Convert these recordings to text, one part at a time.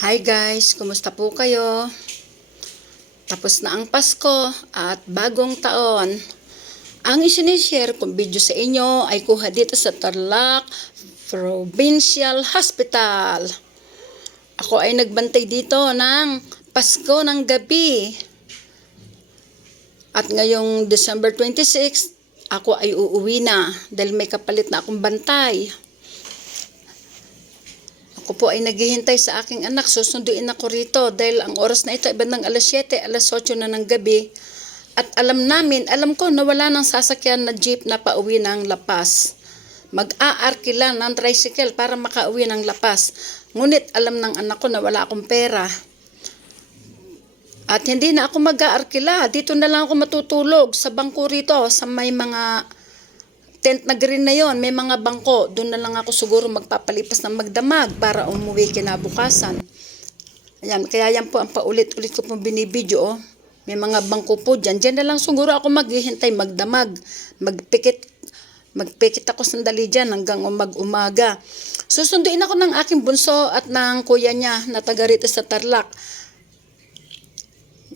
Hi guys, kumusta po kayo? Tapos na ang Pasko at bagong taon. Ang isinishare kong video sa inyo ay kuha dito sa Tarlac Provincial Hospital. Ako ay nagbantay dito ng Pasko ng gabi. At ngayong December 26, ako ay uuwi na dahil may kapalit na akong bantay. Ako po ay naghihintay sa aking anak. Susunduin ako rito dahil ang oras na ito ay bandang alas 7, alas 8 na ng gabi. At alam namin, alam ko na wala ng sasakyan na jeep na pauwi ng Lapas. Mag-aarkila ng tricycle para makauwi ng Lapas. Ngunit alam ng anak ko na wala akong pera. At hindi na ako mag-aarkila. Dito na lang ako matutulog sa bangko rito sa may mga tent na green na yon, may mga bangko. Doon na lang ako siguro magpapalipas ng magdamag para umuwi kinabukasan. Ayan, kaya yan po ang paulit-ulit ko pong binibidyo. Oh. May mga bangko po dyan. Diyan na lang siguro ako maghihintay magdamag. Magpikit magpikit ako sandali dyan hanggang mag-umaga. Susunduin ako ng aking bunso at ng kuya niya na taga rito sa Tarlac.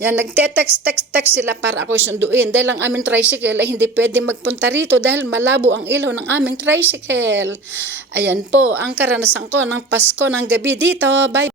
Yan, nagte-text, text, text sila para ako sunduin. Dahil ang aming tricycle ay hindi pwede magpunta rito dahil malabo ang ilaw ng aming tricycle. Ayan po, ang karanasan ko ng Pasko ng gabi dito. Bye!